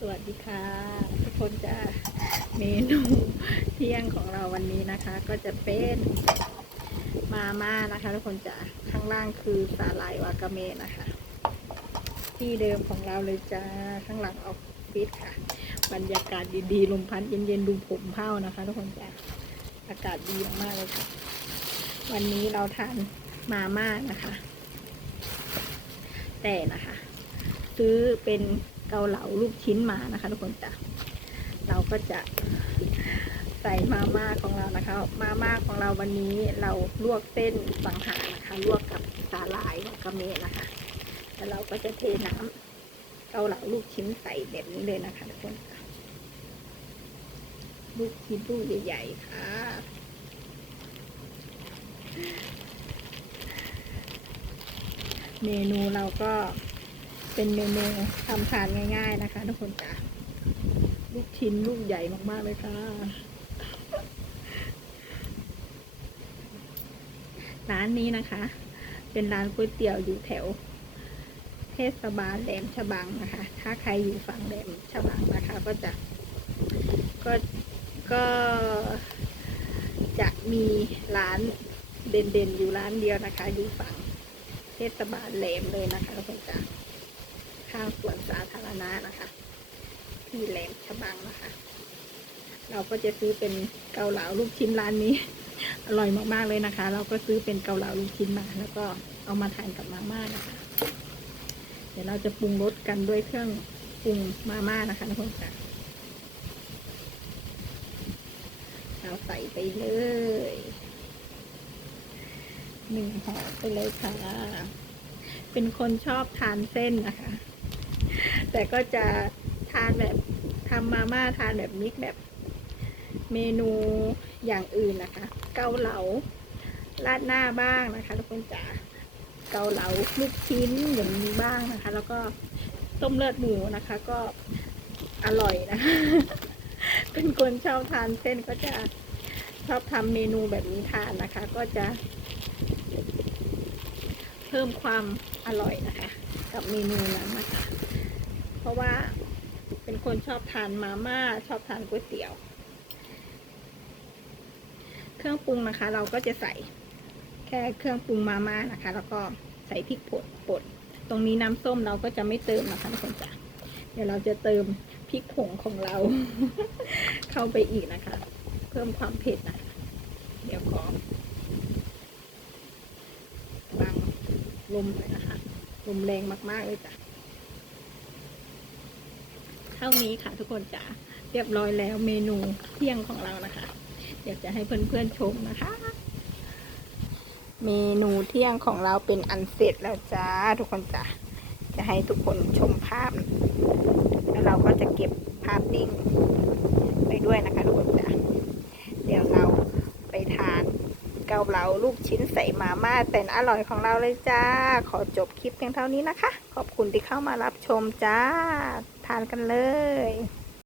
สวัสดีค่ะ ทุกคนจะเมนูเที่ยงของเราวันนี้นะคะ ก็จะเป็นมาม่านะคะ ทุกคนจะข้างล่างคือสาหร่ายวากาเมนะคะ ที่เดิมของเราเลยจ้าข้างหลังออฟฟิศค่ะ บรรยากาศดีๆลมพัดเย็นๆดูผมเผ้านะคะ ทุกคนจะอากาศดีมากๆเลยค่ะ วันนี้เราทานมาม่านะคะ แต่นะคะ ซื้อเป็น เกาเหลาลูกชิ้นมานะคะทุกคนจ้ะเราก็จะใส่มาม่าของเรานะคะ มาม่าของเราวันนี้เราลวกเส้นสังหารนะคะลวกกับสาหร่ายวากาเมะนะคะแล้วเราก็จะเทน้ำเกาเหลาลูกชิ้นใส่แบบนี้เลยนะคะทุกคนจ้ะลูกชิ้นลูกใหญ่ๆค่ะเมนูเราก็ เป็นเมนูทำทานง่าย ๆนะคะ ทุกคนจ้ะลูกชิ้นลูกใหญ่มากๆเลยค่ะร้านนี้นะคะ เป็นร้านก๋วยเตี๋ยวอยู่แถว เทศบาลแหลมฉบังนะคะ ถ้าใครอยู่ฝั่งแหลมฉบังนะคะ ก็จะก็ก็จะมีร้านเด่นๆอยู่ร้านเดียวนะคะ อยู่ฝั่งเทศบาลแหลมเลยนะคะทุกคนจ้ะ ข้างสวนสาธารณะนะคะ ที่แหลมฉบังนะคะ เราก็จะซื้อเป็นเกาเหลาลูกชิ้นร้านนี้ อร่อยมากๆเลยนะคะ เราก็ซื้อเป็นเกาเหลาลูกชิ้นมา แล้วก็เอามาทานกับมาม่านะคะ เดี๋ยวเราจะปรุงรสกันด้วยเครื่องปรุงมาม่านะคะทุกคนจ้ะเราใส่ไปเลยหนึ่งห่อไปเลยค่ะ เป็นคนชอบทานเส้นนะคะ แต่ก็จะทานแบบทำมาม่าทานแบบมิกแบบเมนูอย่างอื่นนะคะ เกาเหลาราดหน้าบ้างนะคะทุกคนจ๋าเกาเหลาลูกชิ้นอย่างนี้บ้างนะคะ แล้วก็ต้มเลือดหมูนะคะ ก็อร่อยนะคะ เป็นคนชอบทานเส้นก็จะชอบทำเมนูแบบนี้ทานนะคะ ก็จะ เพิ่มความอร่อยนะคะ กับเมนูนั้นนะคะ ราะว่าเป็นคนชอบทานมาม่าชอบทานก๋วยเตี๋ยว เครื่องปรุงนะคะ เราก็จะใส่แค่เครื่องปรุงมาม่านะคะ แล้วก็ใส่พริกป่นป่นตรงนี้น้ำส้มเราก็จะไม่เติมนะคะทุกคนจ้ะเดี๋ยวเราจะเติมพริกผงของเรา เข้าไปอีกนะคะ เพิ่มความเผ็ดนะคะเดี๋ยวขอบังลมเลยนะคะลมแรงมากๆเลยจ้ะ เท่านี้ค่ะทุกคนจ๋าเรียบร้อยแล้วเมนูเที่ยงของเรานะคะอยากจะให้เพื่อนๆชมนะคะ เมนูเที่ยงของเราเป็นอันเสร็จแล้วจ้าทุกคนจ๋าจะให้ทุกคนชมภาพ แล้วเราก็จะเก็บภาพนิ่งไปด้วยนะคะทุกคนจ๋าเดี๋ยวเราไปทาน เกาเหลาลูกชิ้นใส่มาม่าแต่นอร่อยของเราเลยจ้า ขอจบคลิปเพียงเท่านี้นะคะ ขอบคุณที่เข้ามารับชมจ้า ทานกันเลย